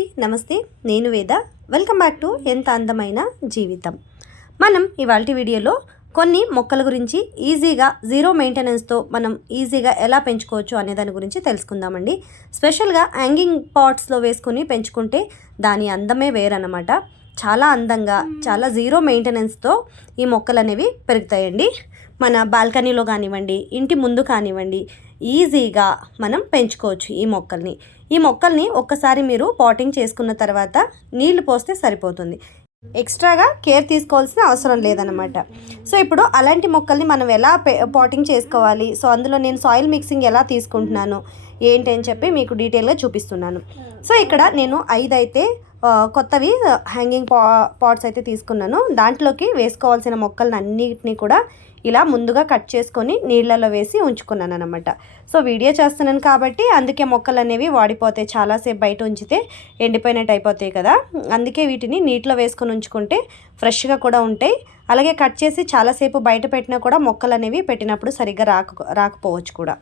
అండి నమస్తే నేను వేద. వెల్కమ్ బ్యాక్ టు ఎంత అందమైన జీవితం. మనం ఇవాళ వీడియోలో కొన్ని మొక్కల గురించి ఈజీగా జీరో మెయింటెనెన్స్తో మనం ఈజీగా ఎలా పెంచుకోవచ్చు అనే దాని గురించి తెలుసుకుందామండి. స్పెషల్గా హ్యాంగింగ్ పాట్స్లో వేసుకుని పెంచుకుంటే దాని అందమే వేరనమాట చాలా అందంగా చాలా జీరో మెయింటెనెన్స్తో ఈ మొక్కలు అనేవి పెరుగుతాయండి. మన బాల్కనీలో కానివ్వండి ఇంటి ముందు కానివ్వండి ఈజీగా మనం పెంచుకోవచ్చు ఈ మొక్కల్ని. ఈ మొక్కల్ని ఒక్కసారి మీరు పాటింగ్ చేసుకున్న తర్వాత నీళ్ళు పోస్తే సరిపోతుంది. ఎక్స్ట్రాగా కేర్ తీసుకోవాల్సిన అవసరం లేదనమాట సో ఇప్పుడు అలాంటి మొక్కల్ని మనం ఎలా పాటింగ్ చేసుకోవాలి? సో అందులో నేను సాయిల్ మిక్సింగ్ ఎలా తీసుకుంటున్నాను? ఏంటి అని చెప్పి మీకు డీటెయిల్గా చూపిస్తున్నాను. సో ఇక్కడ నేను ఐదు అయితే కొత్తవి హ్యాంగింగ్ పా పాట్స్ అయితే తీసుకున్నాను. దాంట్లోకి వేసుకోవాల్సిన మొక్కలను అన్నిటినీ కూడా ఇలా ముందుగా కట్ చేసుకొని నీళ్ళలో వేసి ఉంచుకున్నాను అనమాట సో వీడియో చేస్తున్నాను కాబట్టి అందుకే మొక్కలు అనేవి వాడిపోతాయి. చాలాసేపు బయట ఉంచితే ఎండిపోయినట్టు అయిపోతాయి కదా. అందుకే వీటిని నీటిలో వేసుకొని ఉంచుకుంటే ఫ్రెష్గా కూడా ఉంటాయి. అలాగే కట్ చేసి చాలాసేపు బయట పెట్టినా కూడా మొక్కలు అనేవి పెట్టినప్పుడు సరిగ్గా రాక రాకపోవచ్చు కూడా.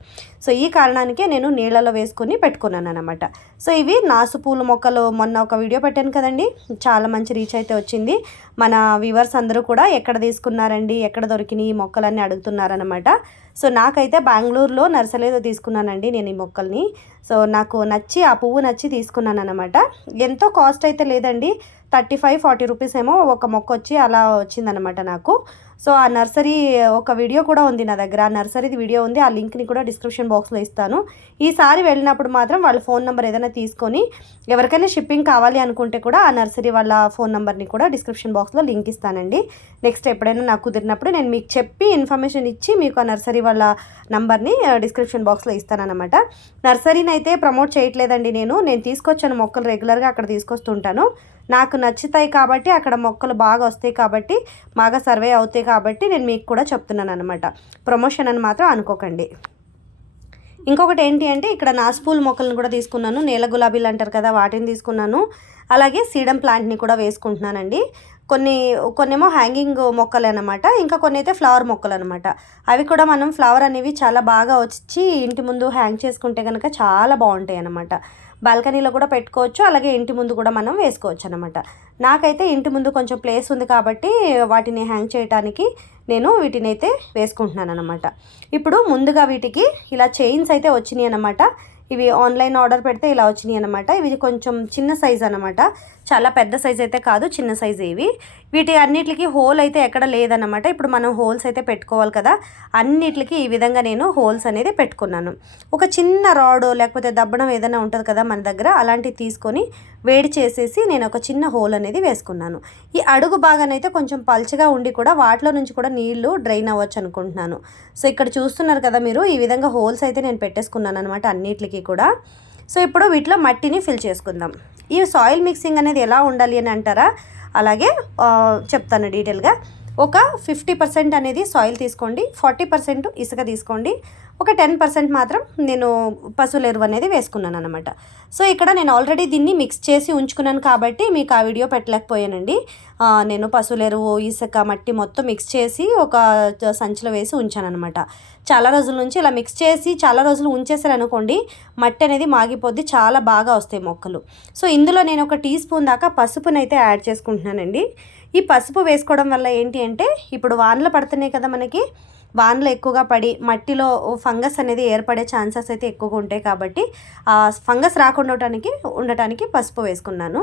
సో ఈ కారణానికే నేను నీళ్ళలో వేసుకొని పెట్టుకున్నాను అనమాట సో ఇవి నాసు పూల మొక్కలు మొన్న ఒక వీడియో పెట్టాను కదండి. చాలా మంచి రీచ్ అయితే వచ్చింది. మన వ్యూవర్స్ అందరూ కూడా ఎక్కడ తీసుకున్నారండి ఎక్కడ దొరికినాయి ఈ మొక్కలన్నీ అడుగుతున్నారనమాట సో నాకైతే బెంగళూరులో నర్సరీ తీసుకున్నానండి నేను ఈ మొక్కల్ని. సో నాకు నచ్చి ఆ పువ్వు నచ్చి తీసుకున్నాను అనమాట ఎంతో కాస్ట్ అయితే లేదండి. థర్టీ ఫైవ్ ఫార్టీ రూపీస్ ఏమో ఒక మొక్క వచ్చి అలా వచ్చిందనమాట నాకు. సో ఆ నర్సరీ ఒక వీడియో కూడా ఉంది నా దగ్గర. ఆ నర్సరీది వీడియో ఉంది. ఆ లింక్ని కూడా డిస్క్రిప్షన్ బాక్స్లో ఇస్తాను. ఈసారి వెళ్ళినప్పుడు మాత్రం వాళ్ళ ఫోన్ నెంబర్ ఏదైనా తీసుకొని ఎవరికైనా షిప్పింగ్ కావాలి అనుకుంటే కూడా ఆ నర్సరీ వాళ్ళ ఫోన్ నెంబర్ని కూడా డిస్క్రిప్షన్ బాక్స్లో లింక్ ఇస్తానండి. నెక్స్ట్ ఎప్పుడైనా నాకు కుదిరినప్పుడు నేను మీకు చెప్పి ఇన్ఫర్మేషన్ ఇచ్చి మీకు ఆ నర్సరీ వాళ్ళ నంబర్ని డిస్క్రిప్షన్ బాక్స్లో ఇస్తానన్నమాట. నర్సరీని అయితే ప్రమోట్ చేయట్లేదండి నేను. నేను తీసుకొచ్చాను మొక్కలు రెగ్యులర్గా అక్కడ తీసుకొస్తుంటాను. నాకు నచ్చుతాయి కాబట్టి అక్కడ మొక్కలు బాగా వస్తాయి కాబట్టి బాగా సర్వే అవుతాయి కాబట్టి నేను మీకు కూడా చెప్తున్నాను అనమాట ప్రమోషన్ అని మాత్రం అనుకోకండి. ఇంకొకటి ఏంటి అంటే ఇక్కడ నాస్పూల్ మొక్కలను కూడా తీసుకున్నాను. నేల గులాబీలు అంటారు కదా వాటిని తీసుకున్నాను. అలాగే సీడం ప్లాంట్ని కూడా వేసుకుంటున్నానండి. కొన్ని కొన్నేమో హ్యాంగింగ్ మొక్కలు అనమాట ఇంకా కొన్ని అయితే ఫ్లవర్ మొక్కలు అనమాట అవి కూడా మనం ఫ్లవర్ అనేవి చాలా బాగా వచ్చి ఇంటి ముందు హ్యాంగ్ చేసుకుంటే కనుక చాలా బాగుంటాయి అనమాట బాల్కనీలో కూడా పెట్టుకోవచ్చు. అలాగే ఇంటి ముందు కూడా మనం వేసుకోవచ్చు అనమాట నాకైతే ఇంటి ముందు కొంచెం ప్లేస్ ఉంది కాబట్టి వాటిని హ్యాంగ్ చేయడానికి నేను వీటిని అయితే వేసుకుంటున్నాను అనమాట ఇప్పుడు ముందుగా వీటికి ఇలా చైన్స్ అయితే వచ్చినాయి అనమాట ఇవి ఆన్లైన్ ఆర్డర్ పెడితే ఇలా వచ్చినాయి అనమాట ఇవి కొంచెం చిన్న సైజ్ అనమాట చాలా పెద్ద సైజ్ అయితే కాదు చిన్న సైజ్ ఇవి. వీటి అన్నిటికి హోల్ అయితే ఎక్కడ లేదన్నమాట. ఇప్పుడు మనం హోల్స్ అయితే పెట్టుకోవాలి కదా అన్నిటికి ఈ విధంగా నేను హోల్స్ అనేది పెట్టుకున్నాను. ఒక చిన్న రాడ్ లేకపోతే దబ్బడం ఏదైనా ఉంటుంది కదా మన దగ్గర అలాంటివి తీసుకొని వేడి చేసేసి నేను ఒక చిన్న హోల్ అనేది వేసుకున్నాను. ఈ అడుగు భాగానైతే కొంచెం పల్చగా ఉండి కూడా వాటిలో నుంచి కూడా నీళ్ళు డ్రైన్ అవ్వచ్చు అనుకుంటున్నాను. సో ఇక్కడ చూస్తున్నారు కదా మీరు ఈ విధంగా హోల్స్ అయితే నేను పెట్టేసుకున్నాను అనమాట అన్నిటికీ కూడా. సో ఇప్పుడు వీటిలో మట్టిని ఫిల్ చేసుకుందాం. ఈ సాయిల్ మిక్సింగ్ అనేది ఎలా ఉండాలి అని అంటారా? అలాగే ఆ, చెప్తాను డీటెయిల్గా. ఒక ఫిఫ్టీ పర్సెంట్ అనేది సాయిల్ తీసుకోండి ఫార్టీ పర్సెంట్ ఇసుక తీసుకోండి. ఒక టెన్ పర్సెంట్ మాత్రం నేను పశువుల ఎరువు అనేది వేసుకున్నాను అనమాట సో ఇక్కడ నేను ఆల్రెడీ దీన్ని మిక్స్ చేసి ఉంచుకున్నాను కాబట్టి మీకు ఆ వీడియో పెట్టలేకపోయానండి. నేను పశువుల ఎరువు ఇసుక మట్టి మొత్తం మిక్స్ చేసి ఒక సంచిలో వేసి ఉంచాను అనమాట చాలా రోజుల నుంచి ఇలా మిక్స్ చేసి చాలా రోజులు ఉంచేసారు అనుకోండి మట్టి అనేది మాగిపోద్ది చాలా బాగా వస్తాయి మొక్కలు. సో ఇందులో నేను ఒక టీ స్పూన్ దాకా పసుపునైతే యాడ్ చేసుకుంటున్నానండి. ఈ పసుపు వేసుకోవడం వల్ల ఏంటి అంటే ఇప్పుడు వానలు పడుతున్నాయి కదా మనకి వానలు ఎక్కువగా పడి మట్టిలో ఫంగస్ అనేది ఏర్పడే ఛాన్సెస్ అయితే ఎక్కువగా ఉంటాయి కాబట్టి ఆ ఫంగస్ రాకుండా ఉండటానికి ఉండటానికి పసుపు వేసుకున్నాను.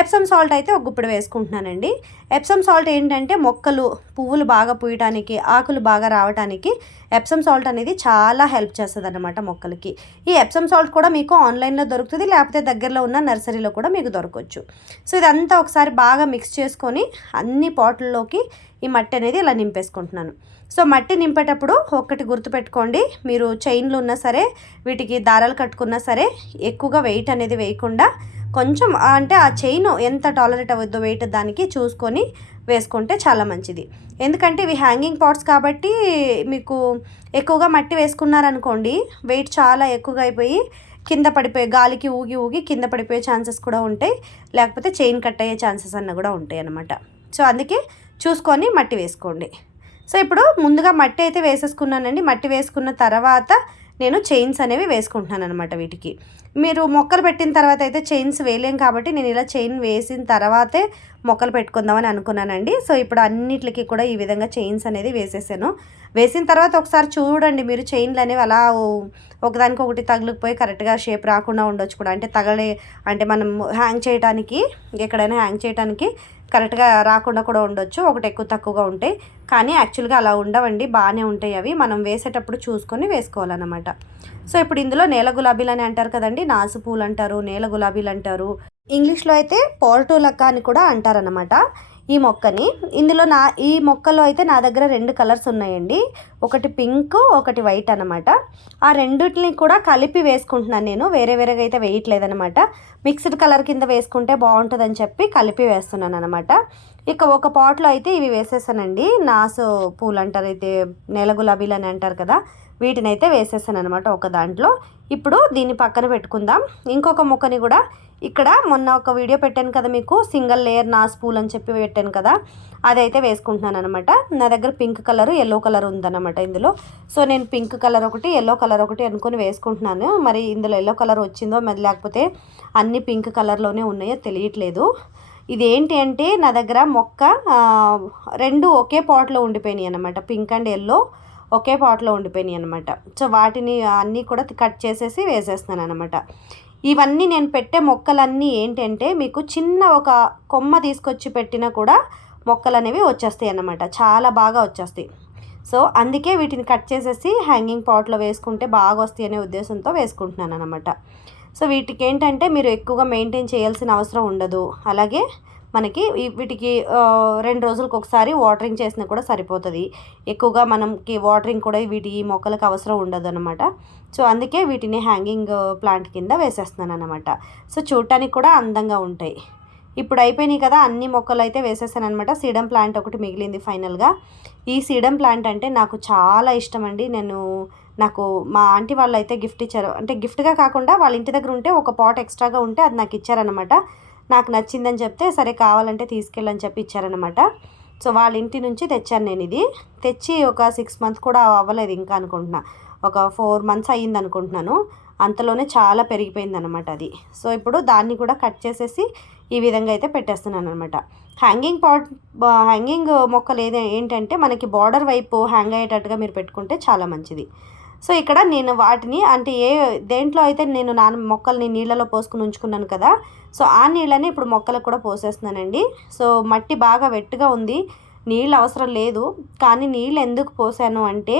ఎప్సమ్ సాల్ట్ అయితే ఒక గుప్పుడు వేసుకుంటున్నానండి. ఎప్సమ్ సాల్ట్ ఏంటంటే మొక్కలు పువ్వులు బాగా పూయటానికి ఆకులు బాగా రావటానికి ఎప్సమ్ సాల్ట్ అనేది చాలా హెల్ప్ చేస్తుంది అనమాట మొక్కలకి. ఈ ఎప్సమ్ సాల్ట్ కూడా మీకు ఆన్లైన్లో దొరుకుతుంది లేకపోతే దగ్గరలో ఉన్న నర్సరీలో కూడా మీకు దొరకవచ్చు. సో ఇదంతా ఒకసారి బాగా మిక్స్ చేసుకొని అన్ని పాటల్లోకి ఈ మట్టి అనేది ఇలా నింపేసుకుంటున్నాను. సో మట్టి నింపేటప్పుడు ఒక్కటి గుర్తుపెట్టుకోండి. మీరు చైన్లు ఉన్నా సరే వీటికి దారాలు కట్టుకున్నా సరే ఎక్కువగా వెయిట్ అనేది వేయకుండా కొంచెం అంటే ఆ చైన్ ఎంత టాలరేట్ అవ్వద్దో వెయిట్ దానికి చూసుకొని వేసుకుంటే చాలా మంచిది. ఎందుకంటే ఇవి హ్యాంగింగ్ పాట్స్ కాబట్టి మీకు ఎక్కువగా మట్టి వేసుకున్నారనుకోండి వెయిట్ చాలా ఎక్కువగా అయిపోయి కింద పడిపోయే గాలికి ఊగి ఊగి కింద పడిపోయే ఛాన్సెస్ కూడా ఉంటాయి. లేకపోతే చైన్ కట్ అయ్యే ఛాన్సెస్ అన్న కూడా ఉంటాయి అన్నమాట సో అందుకే చూసుకొని మట్టి వేసుకోండి. సో ఇప్పుడు ముందుగా మట్టి అయితే వేసేసుకున్నానండి. మట్టి వేసుకున్న తర్వాత నేను చైన్స్ అనేవి వేసుకుంటున్నాను అనమాట వీటికి. మీరు మొక్కలు పెట్టిన తర్వాత అయితే చైన్స్ వేయలేం కాబట్టి నేను ఇలా చైన్ వేసిన తర్వాతే మొక్కలు పెట్టుకుందామని అనుకున్నానండి. సో ఇప్పుడు అన్నిటికి కూడా ఈ విధంగా చైన్స్ అనేది వేసేసాను. వేసిన తర్వాత ఒకసారి చూడండి మీరు చైన్లు అనేవి అలా ఒకదానికి ఒకటి తగిలిపోయి కరెక్ట్గా షేప్ రాకుండా ఉండొచ్చు కూడా. అంటే తగలే అంటే మనం హ్యాంగ్ చేయడానికి ఎక్కడైనా హ్యాంగ్ చేయడానికి కరెక్ట్గా రాకుండా కూడా ఉండొచ్చు ఒకటి ఎక్కువ తక్కువగా ఉంటాయి కానీ యాక్చువల్గా అలా ఉండవండి బాగానే ఉంటాయి అవి. మనం వేసేటప్పుడు చూసుకొని వేసుకోవాలన్నమాట. సో ఇప్పుడు ఇందులో నేల గులాబీలు అని అంటారు కదండి నాసు పూలు అంటారు నేల గులాబీలు అంటారు. ఇంగ్లీష్లో అయితే పోర్టోలక్క అని కూడా అంటారనమాట ఈ మొక్కని. ఇందులో నా ఈ మొక్కలో అయితే నా దగ్గర రెండు కలర్స్ ఉన్నాయండి. ఒకటి పింక్ ఒకటి వైట్ అనమాట ఆ రెండింటిని కూడా కలిపి వేసుకుంటున్నాను నేను. వేరే వేరేగా అయితే వేయట్లేదనమాట మిక్స్డ్ కలర్ కింద వేసుకుంటే బాగుంటుందని చెప్పి కలిపి వేస్తున్నాను అనమాట ఇక ఒక పాట్లో అయితే ఇవి వేసేసానండి. నాసు పూలు అంటారు అయితే నేల గులాబీలు అని అంటారు కదా వీటిని అయితే వేసేసాను అనమాట ఒక దాంట్లో. ఇప్పుడు దీన్ని పక్కన పెట్టుకుందాం. ఇంకొక మొక్కని కూడా ఇక్కడ మొన్న ఒక వీడియో పెట్టాను కదా మీకు సింగిల్ లేయర్ నాస్ పూల్ అని చెప్పి పెట్టాను కదా అదైతే వేసుకుంటున్నాను అనమాట నా దగ్గర పింక్ కలర్ ఎల్లో కలర్ ఉందన్నమాట ఇందులో. సో నేను పింక్ కలర్ ఒకటి ఎల్లో కలర్ ఒకటి అనుకుని వేసుకుంటున్నాను. మరి ఇందులో ఎల్లో కలర్ వచ్చిందో మరి లేకపోతే అన్ని పింక్ కలర్లోనే ఉన్నాయో తెలియట్లేదు. ఇది ఏంటి అంటే నా దగ్గర మొక్క రెండు ఒకే పాట్లో ఉండిపోయినాయి అనమాట పింక్ అండ్ ఎల్లో. ఒకే పాట్లో ఉండిపోయినాయి అనమాట సో వాటిని అన్నీ కూడా కట్ చేసేసి వేసేస్తున్నాను అనమాట ఇవన్నీ నేను పెట్టే మొక్కలన్నీ ఏంటంటే మీకు చిన్న ఒక కొమ్మ తీసుకొచ్చి పెట్టినా కూడా మొక్కలు అనేవి వచ్చేస్తాయి అన్నమాట. చాలా బాగా వచ్చేస్తాయి. సో అందుకే వీటిని కట్ చేసేసి హ్యాంగింగ్ పాట్లో వేసుకుంటే బాగా వస్తాయి అనే ఉద్దేశంతో వేసుకుంటున్నాను అనమాట సో వీటికి ఏంటంటే మీరు ఎక్కువగా మెయింటైన్ చేయాల్సిన అవసరం ఉండదు. అలాగే మనకి వీటికి రెండు రోజులకు ఒకసారి వాటరింగ్ చేసినా కూడా సరిపోతుంది. ఎక్కువగా మనకి వాటరింగ్ కూడా వీటి మొక్కలకు అవసరం ఉండదు అనమాట సో అందుకే వీటిని హ్యాంగింగ్ ప్లాంట్ కింద వేసేస్తున్నాను అనమాట సో చూడటానికి కూడా అందంగా ఉంటాయి. ఇప్పుడు అయిపోయినాయి కదా అన్ని మొక్కలు అయితే వేసేసాను అనమాట సీడం ప్లాంట్ ఒకటి మిగిలింది ఫైనల్గా. ఈ సీడం ప్లాంట్ అంటే నాకు చాలా ఇష్టం అండి నేను నాకు మా ఆంటీ వాళ్ళు అయితే గిఫ్ట్ ఇచ్చారు. అంటే గిఫ్ట్గా కాకుండా వాళ్ళ ఇంటి దగ్గర ఉంటే ఒక పాట్ ఎక్స్ట్రాగా ఉంటే అది నాకు ఇచ్చారనమాట నాకు నచ్చిందని చెప్తే సరే కావాలంటే తీసుకెళ్ళని చెప్పి ఇచ్చారనమాట సో వాళ్ళ ఇంటి నుంచి తెచ్చాను నేను ఇది. తెచ్చి ఒక సిక్స్ మంత్స్ కూడా అవ్వలేదు ఇంకా అనుకుంటున్నా. ఒక ఫోర్ మంత్స్ అయ్యింది అనుకుంటున్నాను. అంతలోనే చాలా పెరిగిపోయింది అనమాట అది. సో ఇప్పుడు దాన్ని కూడా కట్ చేసేసి ఈ విధంగా అయితే పెట్టేస్తున్నాను అనమాట హ్యాంగింగ్ పాట్ హ్యాంగింగ్ మొక్కలు ఏదే ఏంటంటే మనకి బార్డర్ వైపు హ్యాంగ్ అయ్యేటట్టుగా మీరు పెట్టుకుంటే చాలా మంచిది. సో ఇక్కడ నేను వాటిని అంటే ఏ దేంట్లో అయితే నేను నాన్న మొక్కల్ని నీళ్ళలో పోసుకుని ఉంచుకున్నాను కదా సో ఆ నీళ్ళని ఇప్పుడు మొక్కలకు కూడా పోసేస్తున్నానండి. సో మట్టి బాగా వెట్టుగా ఉంది నీళ్ళు అవసరం లేదు కానీ నీళ్ళు ఎందుకు పోసాను అంటే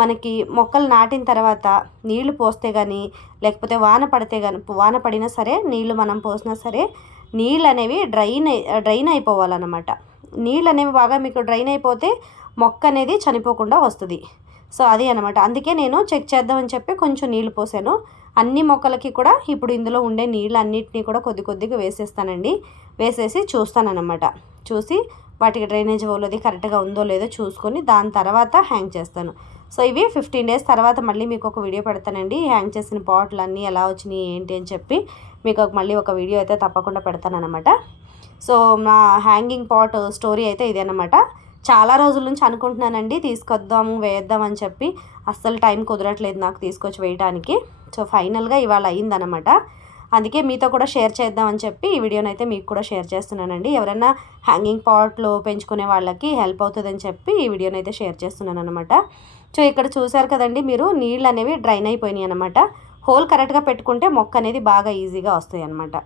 మనకి మొక్కలు నాటిన తర్వాత నీళ్ళు పోస్తే కానీ లేకపోతే వాన పడితే కానీ వాన పడినా సరే నీళ్ళు మనం పోసినా సరే నీళ్ళు అనేవి డ్రైన్ డ్రైన్ అయిపోవాలన్నమాట. నీళ్ళు అనేవి బాగా మీకు డ్రైన్ అయిపోతే మొక్క అనేది చనిపోకుండా వస్తుంది. సో అది అనమాట అందుకే నేను చెక్ చేద్దామని చెప్పి కొంచెం నీళ్ళు పోసాను. అన్ని మొక్కలకి కూడా ఇప్పుడు ఇందులో ఉండే నీళ్ళు అన్నిటినీ కూడా కొద్ది కొద్దిగా వేసేస్తానండి. వేసేసి చూస్తానన్నమాట. చూసి వాటికి డ్రైనేజ్ వాళ్ళది కరెక్ట్గా ఉందో లేదో చూసుకొని దాని తర్వాత హ్యాంగ్ చేస్తాను. సో ఇవి ఫిఫ్టీన్ డేస్ తర్వాత మళ్ళీ మీకు ఒక వీడియో పెడతానండి. హ్యాంగ్ చేసిన పాట్లు అన్నీ ఎలా వచ్చినాయి ఏంటి అని చెప్పి మీకు మళ్ళీ ఒక వీడియో అయితే తప్పకుండా పెడతానమాట సో మా హ్యాంగింగ్ పాట్ స్టోరీ అయితే ఇదేనమాట చాలా రోజుల నుంచి అనుకుంటున్నానండి తీసుకొద్దాము వేద్దాం అని చెప్పి. అస్సలు టైం కుదరట్లేదు నాకు తీసుకొచ్చి వేయడానికి సో ఫైనల్గా ఇవాళ అయిందనమాట అందుకే మీతో కూడా షేర్ చేద్దామని చెప్పి ఈ వీడియోని అయితే మీకు కూడా షేర్ చేస్తున్నానండి. ఎవరైనా హ్యాంగింగ్ పాట్లో పెంచుకునే వాళ్ళకి హెల్ప్ అవుతుందని చెప్పి ఈ వీడియోని అయితే షేర్ చేస్తున్నాను అనమాట సో ఇక్కడ చూసారు కదండి మీరు నీళ్ళు అనేవి డ్రైన్ అయిపోయినాయి అనమాట హోల్ కరెక్ట్గా పెట్టుకుంటే మొక్క అనేది బాగా ఈజీగా వస్తాయి అనమాట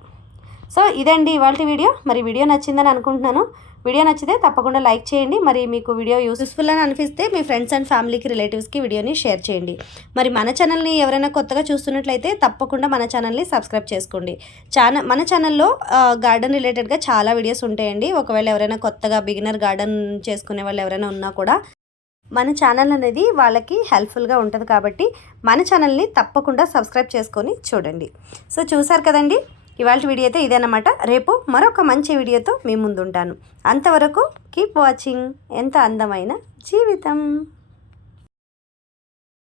సో ఇదండి ఇవాళ వీడియో. మరి వీడియో నచ్చిందని అనుకుంటున్నాను. వీడియో నచ్చితే తప్పకుండా లైక్ చేయండి. మరి మీకు వీడియో యూస్ఫుల్ అని అనిపిస్తే మీ ఫ్రెండ్స్ అండ్ ఫ్యామిలీకి రిలేటివ్స్కి వీడియోని షేర్ చేయండి. మరి మన ఛానల్ని ఎవరైనా కొత్తగా చూస్తున్నట్లయితే తప్పకుండా మన ఛానల్ని సబ్స్క్రైబ్ చేసుకోండి. ఛానల్ మన ఛానల్లో గార్డెన్ రిలేటెడ్గా చాలా వీడియోస్ ఉంటాయండి. ఒకవేళ ఎవరైనా కొత్తగా బిగినర్ గార్డెన్ చేసుకునే వాళ్ళు ఎవరైనా ఉన్నా కూడా మన ఛానల్ అనేది వాళ్ళకి హెల్ప్ఫుల్గా ఉంటుంది కాబట్టి మన ఛానల్ని తప్పకుండా సబ్స్క్రైబ్ చేసుకొని చూడండి. సో చూసారు కదండి? ఇవాళ వీడియో అయితే ఇదేనమాట రేపు మరొక మంచి వీడియోతో మీ ముందుంటాను. అంతవరకు కీప్ వాచింగ్ ఎంత అందమైన జీవితం.